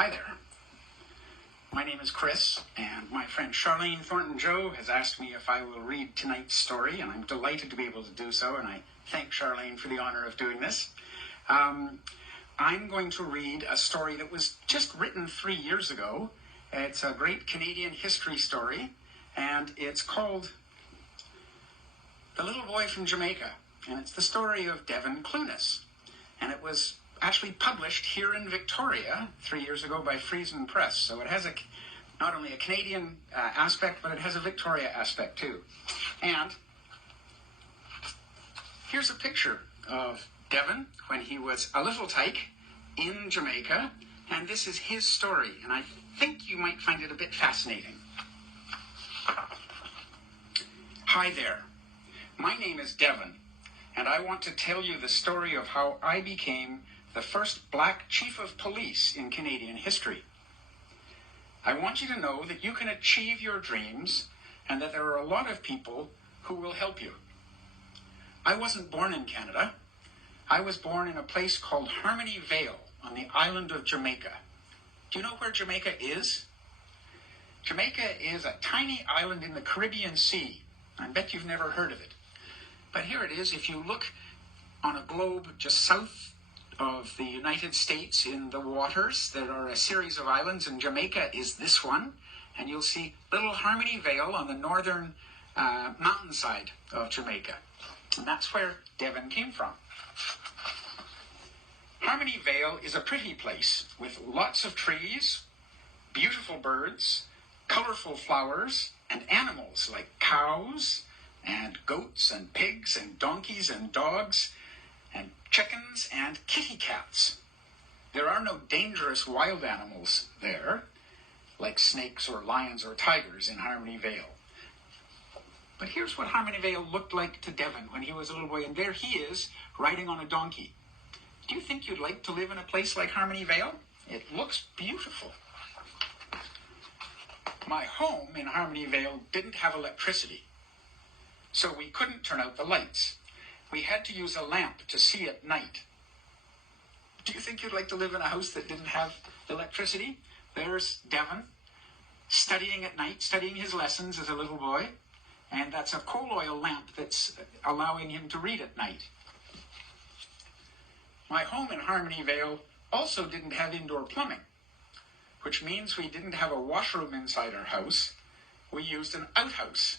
Hi there. My name is Chris, and my friend Charlene Thornton-Joe has asked me if I will read tonight's story, and I'm delighted to be able to do so, and I thank Charlene for the honor of doing this. I'm going to read a story that was just written 3 years ago. It's a great Canadian history story, and it's called The Little Boy from Jamaica, and it's the story of Devon Clunis. And it was actually published here in Victoria 3 years ago by Friesen Press. So it has not only a Canadian aspect, but it has a Victoria aspect too. And here's a picture of Devon when he was a little tyke in Jamaica, and this is his story, and I think you might find it a bit fascinating. Hi there. My name is Devon, and I want to tell you the story of how I became the first black chief of police in Canadian history. I want you to know that you can achieve your dreams and that there are a lot of people who will help you. I wasn't born in Canada. I was born in a place called Harmony Vale on the island of Jamaica. Do you know where Jamaica is? Jamaica is a tiny island in the Caribbean Sea. I bet you've never heard of it. But here it is. If you look on a globe just south of the United States in the waters, there are a series of islands, and Jamaica is this one. And you'll see little Harmony Vale on the northern mountainside of Jamaica. And that's where Devon came from. Harmony Vale is a pretty place with lots of trees, beautiful birds, colorful flowers, and animals like cows and goats and pigs and donkeys and dogs and chickens and kitty cats. There are no dangerous wild animals there, like snakes or lions or tigers in Harmony Vale. But here's what Harmony Vale looked like to Devon when he was a little boy, and there he is, riding on a donkey. Do you think you'd like to live in a place like Harmony Vale? It looks beautiful. My home in Harmony Vale didn't have electricity, so we couldn't turn out the lights. We had to use a lamp to see at night. Do you think you'd like to live in a house that didn't have electricity? There's Devon, studying at night, studying his lessons as a little boy, and that's a coal oil lamp that's allowing him to read at night. My home in Harmony Vale also didn't have indoor plumbing, which means we didn't have a washroom inside our house. We used an outhouse.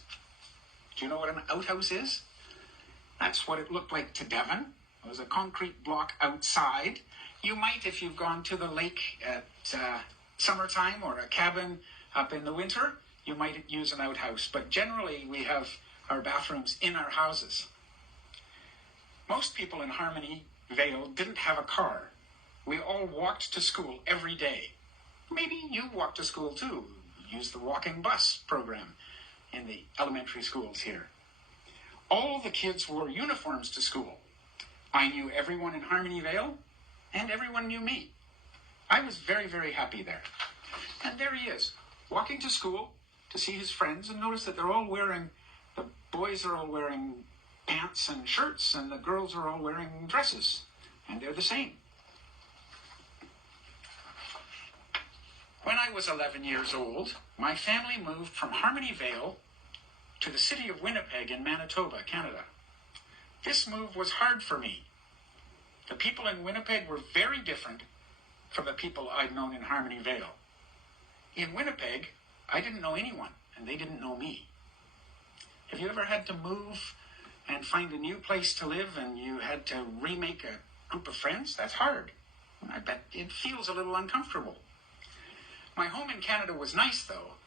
Do you know what an outhouse is? That's what it looked like to Devon. It was a concrete block outside. You might, if you've gone to the lake at summertime or a cabin up in the winter, you might use an outhouse. But generally, we have our bathrooms in our houses. Most people in Harmony Vale didn't have a car. We all walked to school every day. Maybe you walked to school too. Use the walking bus program in the elementary schools here. All the kids wore uniforms to school. I knew everyone in Harmony Vale, and everyone knew me. I was very, very happy there. And there he is, walking to school to see his friends, and notice that the boys are all wearing pants and shirts, and the girls are all wearing dresses, and they're the same. When I was 11 years old, my family moved from Harmony Vale to the city of Winnipeg in Manitoba, Canada. This move was hard for me. The people in Winnipeg were very different from the people I'd known in Harmony Vale. In Winnipeg, I didn't know anyone, and they didn't know me. Have you ever had to move and find a new place to live, and you had to remake a group of friends? That's hard. I bet it feels a little uncomfortable. My home in Canada was nice, though.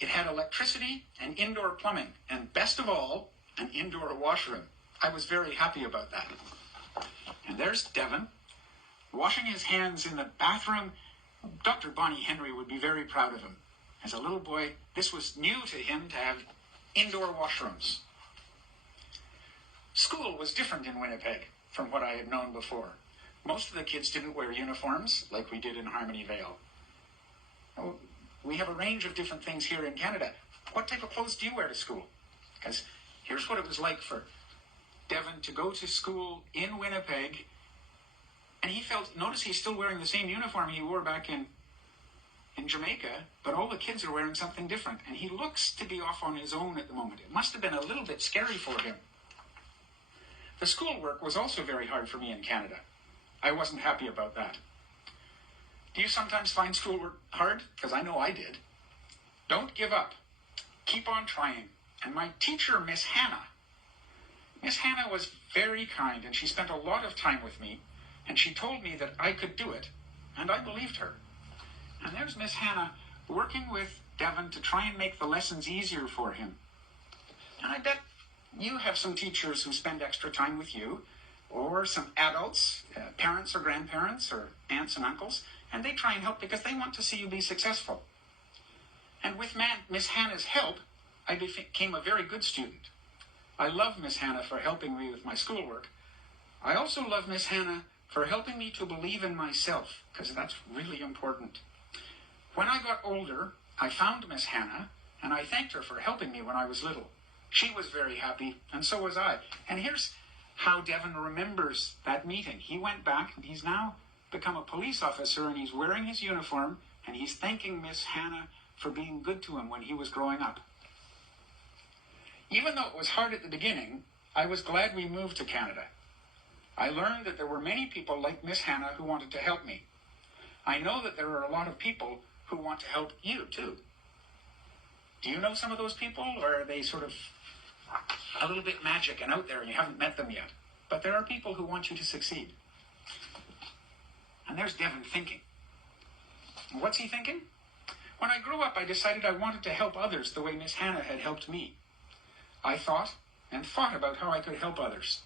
It had electricity and indoor plumbing, and best of all, an indoor washroom. I was very happy about that. And there's Devon, washing his hands in the bathroom. Dr. Bonnie Henry would be very proud of him. As a little boy, this was new to him to have indoor washrooms. School was different in Winnipeg from what I had known before. Most of the kids didn't wear uniforms like we did in Harmony Vale. We have a range of different things here in Canada. What type of clothes do you wear to school? Because here's what it was like for Devon to go to school in Winnipeg, and he felt, notice he's still wearing the same uniform he wore back in in Jamaica, but all the kids are wearing something different, and he looks to be off on his own at the moment. It must have been a little bit scary for him. The schoolwork was also very hard for me in Canada. I wasn't happy about that. Do you sometimes find schoolwork hard? Because I know I did. Don't give up. Keep on trying. And my teacher, Miss Hannah was very kind, and she spent a lot of time with me, and she told me that I could do it, and I believed her. And there's Miss Hannah working with Devon to try and make the lessons easier for him. And I bet you have some teachers who spend extra time with you, or some adults, parents or grandparents or aunts and uncles, and they try and help because they want to see you be successful. And with Miss Hannah's help, I became a very good student. I love Miss Hannah for helping me with my schoolwork. I also love Miss Hannah for helping me to believe in myself, because that's really important. When I got older, I found Miss Hannah, and I thanked her for helping me when I was little. She was very happy, and so was I. And here's how Devon remembers that meeting. He went back, and he's now become a police officer, and he's wearing his uniform, and he's thanking Miss Hannah for being good to him when he was growing up. Even though it was hard at the beginning, I was glad we moved to Canada. I learned that there were many people like Miss Hannah who wanted to help me. I know that there are a lot of people who want to help you, too. Do you know some of those people, or are they sort of a little bit magic and out there and you haven't met them yet? But there are people who want you to succeed. And there's Devon thinking. What's he thinking? When I grew up, I decided I wanted to help others the way Miss Hannah had helped me. I thought and thought about how I could help others.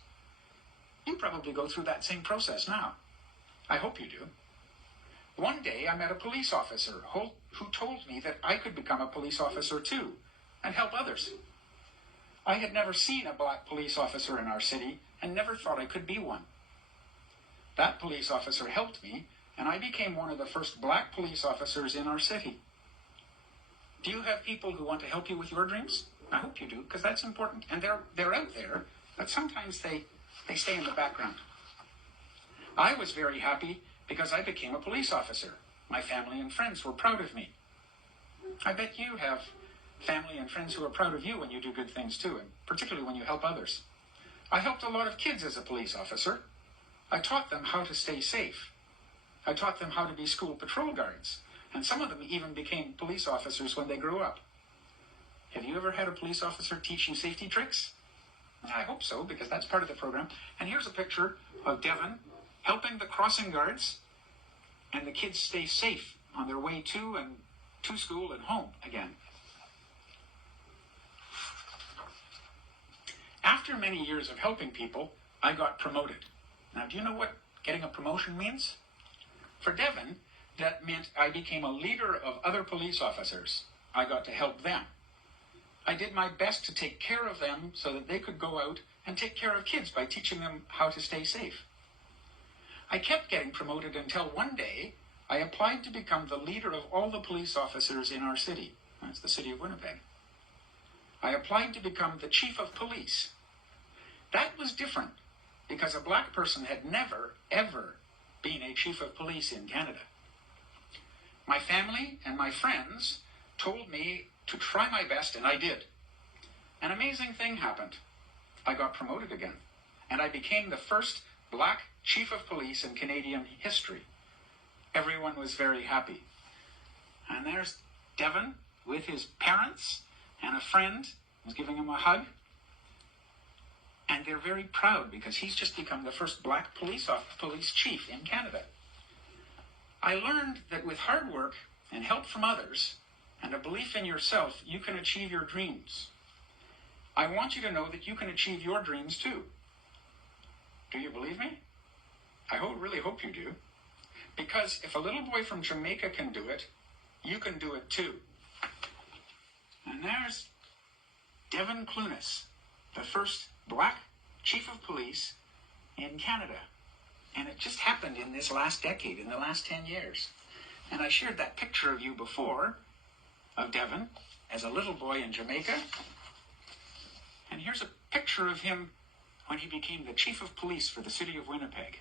You probably go through that same process now. I hope you do. One day I met a police officer who told me that I could become a police officer too and help others. I had never seen a black police officer in our city and never thought I could be one. That police officer helped me, and I became one of the first black police officers in our city. Do you have people who want to help you with your dreams? I hope you do, because that's important. And they're out there, but sometimes they stay in the background. I was very happy because I became a police officer. My family and friends were proud of me. I bet you have family and friends who are proud of you when you do good things too, and particularly when you help others. I helped a lot of kids as a police officer. I taught them how to stay safe. I taught them how to be school patrol guards, and some of them even became police officers when they grew up. Have you ever had a police officer teach you safety tricks? I hope so, because that's part of the program. And here's a picture of Devon helping the crossing guards and the kids stay safe on their way to school and home again. After many years of helping people, I got promoted. Now, do you know what getting a promotion means? For Devon, that meant I became a leader of other police officers. I got to help them. I did my best to take care of them so that they could go out and take care of kids by teaching them how to stay safe. I kept getting promoted until one day I applied to become the leader of all the police officers in our city. That's the city of Winnipeg. I applied to become the chief of police. That was different because a black person had never, ever been a chief of police in Canada. My family and my friends told me to try my best, and I did. An amazing thing happened. I got promoted again, and I became the first black chief of police in Canadian history. Everyone was very happy. And there's Devon with his parents and a friend who's giving him a hug. And they're very proud because he's just become the first black police chief in Canada. I learned that with hard work and help from others and a belief in yourself, you can achieve your dreams. I want you to know that you can achieve your dreams too. Do you believe me? I really hope you do. Because if a little boy from Jamaica can do it, you can do it too. And there's Devon Clunis, the first black chief of police in Canada. And it just happened in this last decade, in the last 10 years. And I shared that picture of you before, of Devon, as a little boy in Jamaica. And here's a picture of him when he became the chief of police for the city of Winnipeg.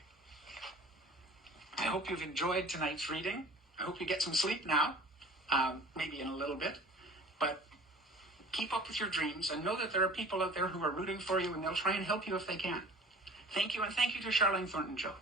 I hope you've enjoyed tonight's reading. I hope you get some sleep now. maybe in a little bit, but keep up with your dreams and know that there are people out there who are rooting for you and they'll try and help you if they can. Thank you, and thank you to Charlene Thornton Joe.